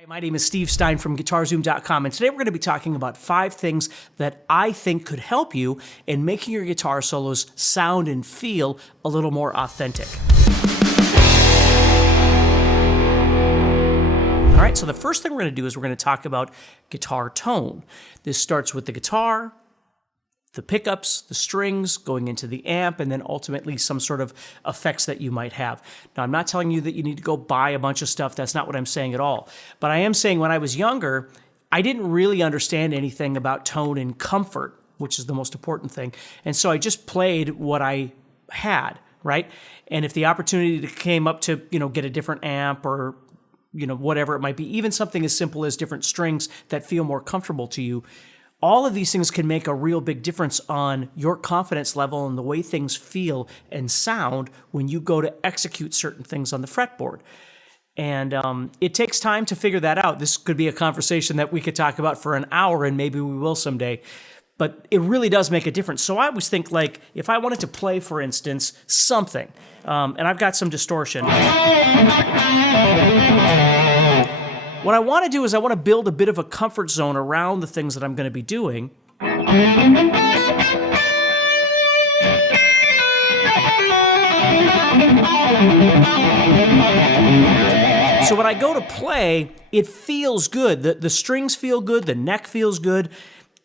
Hi, my name is Steve Stine from guitarzoom.com, and today we're going to be talking about 5 things that I think could help you in making your guitar solos sound and feel a little more authentic. All right, so the first thing we're going to do is we're going to talk about guitar tone. This starts with the guitar, the pickups, the strings, going into the amp, and then ultimately some sort of effects that you might have. Now, I'm not telling you that you need to go buy a bunch of stuff. That's not what I'm saying at all. But I am saying when I was younger, I didn't really understand anything about tone and comfort, which is the most important thing. And so I just played what I had, right? And if the opportunity came up to, get a different amp or, whatever it might be, even something as simple as different strings that feel more comfortable to you, all of these things can make a real big difference on your confidence level and the way things feel and sound when you go to execute certain things on the fretboard. And it takes time to figure that out. This could be a conversation that we could talk about for an hour, and maybe we will someday. But it really does make a difference. So I always think, like, if I wanted to play, for instance, something, and I've got some distortion. What I want to do is I want to build a bit of a comfort zone around the things that I'm going to be doing. So when I go to play, it feels good. The strings feel good, the neck feels good,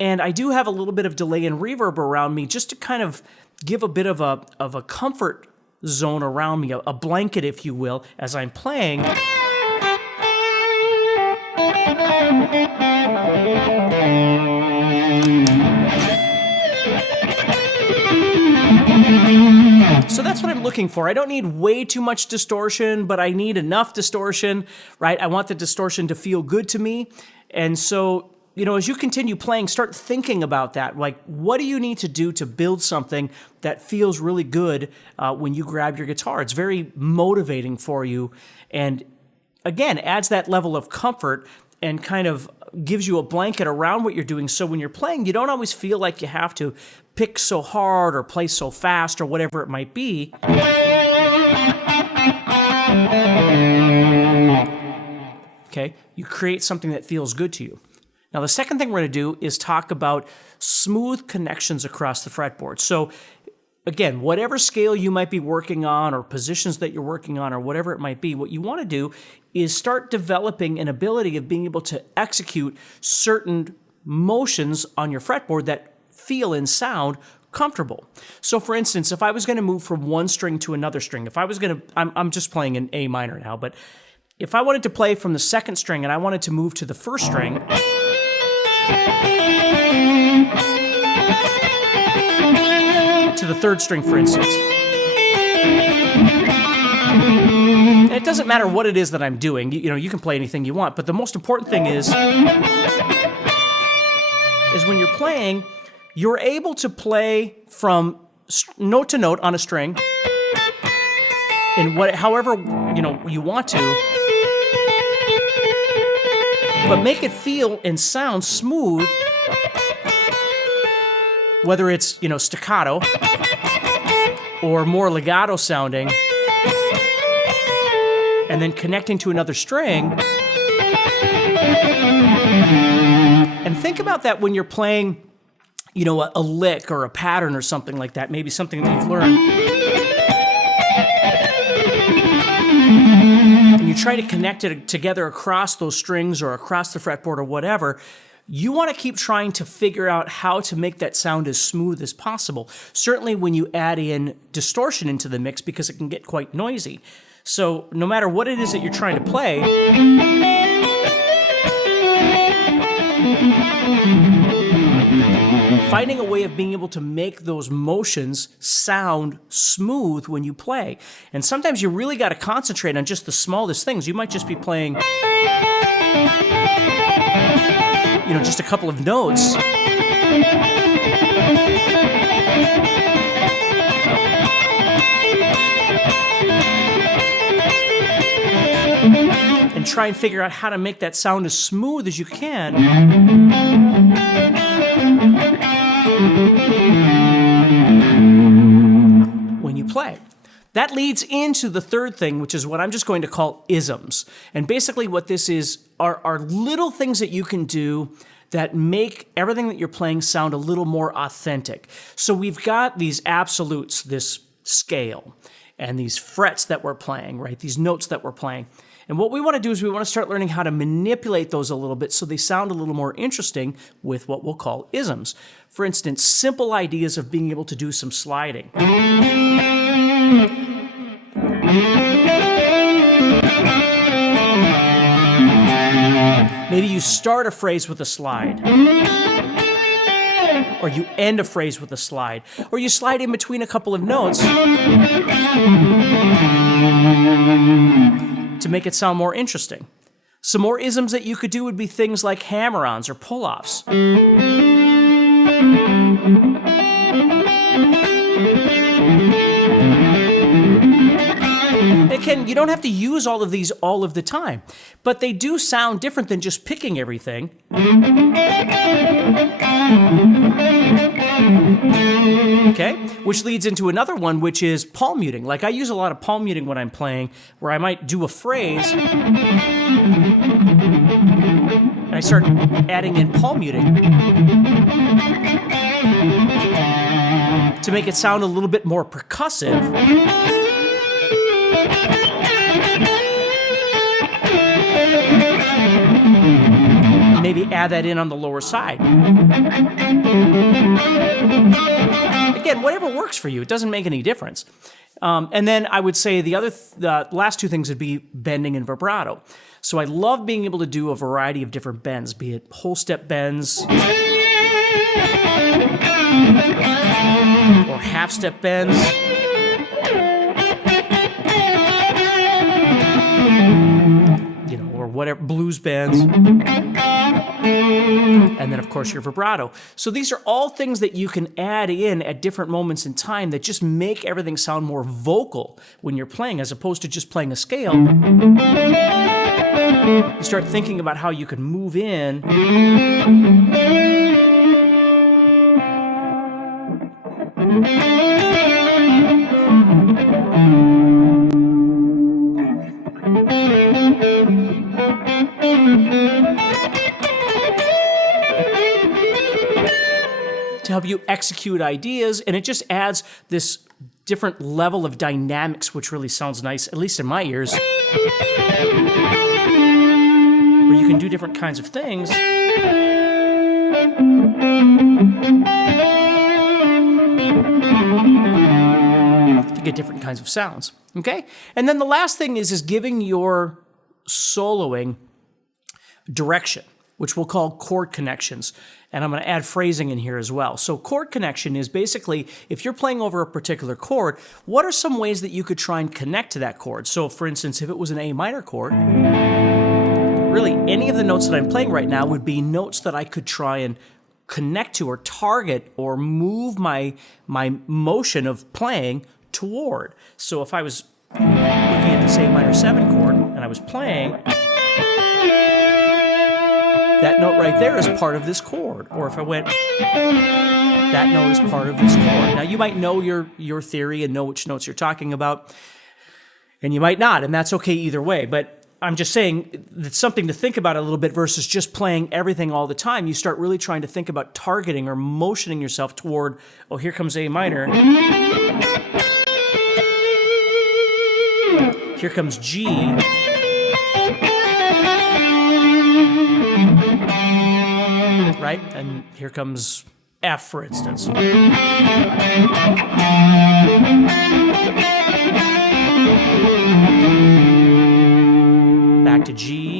and I do have a little bit of delay and reverb around me just to kind of give a bit of a comfort zone around me, a blanket, if you will, as I'm playing. So that's what I'm looking for. I don't need way too much distortion, but I need enough distortion, right? I want the distortion to feel good to me. And so, as you continue playing, start thinking about that. Like, what do you need to do to build something that feels really good when you grab your guitar? It's very motivating for you. And again, adds that level of comfort and kind of gives you a blanket around what you're doing. So when you're playing, you don't always feel like you have to pick so hard or play so fast or whatever it might be. Okay, you create something that feels good to you. Now, the second thing we're going to do is talk about smooth connections across the fretboard. So again, whatever scale you might be working on or positions that you're working on or whatever it might be, what you want to do is start developing an ability of being able to execute certain motions on your fretboard that feel and sound comfortable. So for instance, if I was going to move from one string to another string, if I was going to, I'm just playing in A minor now, but if I wanted to play from the second string and I wanted to move to the first string, to the third string, for instance. And it doesn't matter what it is that I'm doing. You can play anything you want, but the most important thing is when you're playing, you're able to play from note to note on a string in however you want to, but make it feel and sound smooth. Whether it's, staccato or more legato sounding, and then connecting to another string. And think about that when you're playing, a lick or a pattern or something like that, maybe something that you've learned. And you try to connect it together across those strings or across the fretboard or whatever. You want to keep trying to figure out how to make that sound as smooth as possible. Certainly when you add in distortion into the mix, because it can get quite noisy. So no matter what it is that you're trying to play, finding a way of being able to make those motions sound smooth when you play. And sometimes you really got to concentrate on just the smallest things. You might just be playing just a couple of notes. And try and figure out how to make that sound as smooth as you can. When you play. That leads into the third thing, which is what I'm just going to call isms. And basically what this is are little things that you can do that make everything that you're playing sound a little more authentic. So we've got these absolutes, this scale, and these frets that we're playing, right? These notes that we're playing. And what we want to do is we want to start learning how to manipulate those a little bit so they sound a little more interesting with what we'll call isms. For instance, simple ideas of being able to do some sliding. Maybe you start a phrase with a slide, or you end a phrase with a slide, or you slide in between a couple of notes to make it sound more interesting. Some more isms that you could do would be things like hammer-ons or pull-offs. Again, you don't have to use all of these all of the time, but they do sound different than just picking everything. Okay, which leads into another one, which is palm muting. Like I use a lot of palm muting when I'm playing, where I might do a phrase and I start adding in palm muting to make it sound a little bit more percussive. Maybe add that in on the lower side. Again, whatever works for you. It doesn't make any difference. And then I would say the last two things would be bending and vibrato. So I love being able to do a variety of different bends, be it whole step bends or half step bends. Or whatever, blues bends. And then, of course, your vibrato. So these are all things that you can add in at different moments in time that just make everything sound more vocal when you're playing, as opposed to just playing a scale. You start thinking about how you can move in to help you execute ideas, and it just adds this different level of dynamics, which really sounds nice, at least in my ears, where you can do different kinds of things to get different kinds of sounds, okay? And then the last thing is giving your soloing direction, which we'll call chord connections. And I'm going to add phrasing in here as well. So chord connection is basically, if you're playing over a particular chord, what are some ways that you could try and connect to that chord? So for instance, if it was an A minor chord, really any of the notes that I'm playing right now would be notes that I could try and connect to or target or move my motion of playing toward. So if I was looking at this A minor 7 chord and I was playing, that note right there is part of this chord. Or if I went, that note is part of this chord. Now you might know your theory and know which notes you're talking about, and you might not, and that's okay either way. But I'm just saying it's something to think about a little bit versus just playing everything all the time. You start really trying to think about targeting or motioning yourself toward, oh, here comes A minor. Here comes G. Right? And here comes F, for instance. Back to G.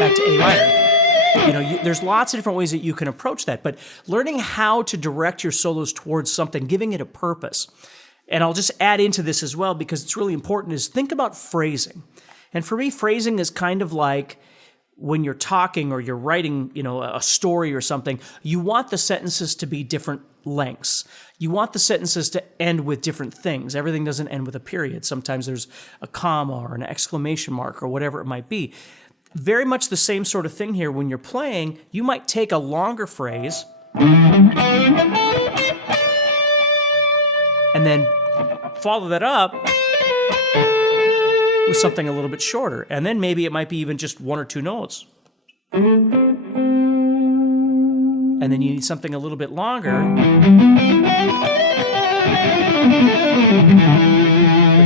Back to A minor. There's lots of different ways that you can approach that, but learning how to direct your solos towards something, giving it a purpose. And I'll just add into this as well, because it's really important, is think about phrasing. And for me, phrasing is kind of like when you're talking or you're writing, a story or something, you want the sentences to be different lengths. You want the sentences to end with different things. Everything doesn't end with a period. Sometimes there's a comma or an exclamation mark or whatever it might be. Very much the same sort of thing here. When you're playing, you might take a longer phrase and then follow that up with something a little bit shorter. And then maybe it might be even just 1 or 2 notes. And then you need something a little bit longer. But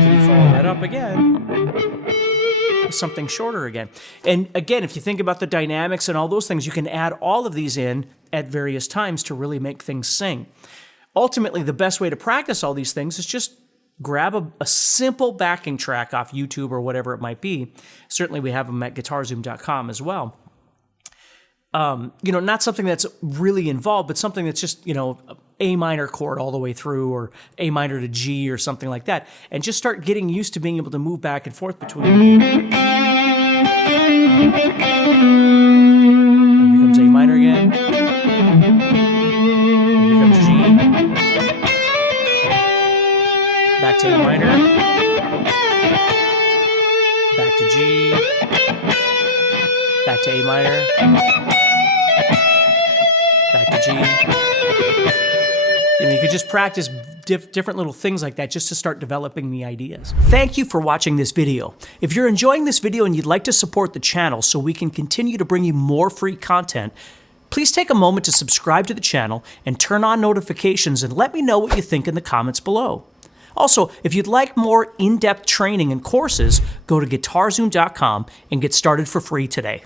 then you follow that up again with something shorter again. And again, if you think about the dynamics and all those things, you can add all of these in at various times to really make things sing. Ultimately, the best way to practice all these things is just grab a simple backing track off YouTube or whatever it might be. Certainly we have them at guitarzoom.com as well. Not something that's really involved, but something that's just, A minor chord all the way through, or A minor to G or something like that. And just start getting used to being able to move back and forth between. And here comes A minor again. And here comes G. Back to A minor. Back to G. Back to A minor. Back to G. You could just practice different little things like that just to start developing the ideas. Thank you for watching this video. If you're enjoying this video and you'd like to support the channel so we can continue to bring you more free content, please take a moment to subscribe to the channel and turn on notifications, and let me know what you think in the comments below. Also, if you'd like more in-depth training and courses, go to guitarzoom.com and get started for free today.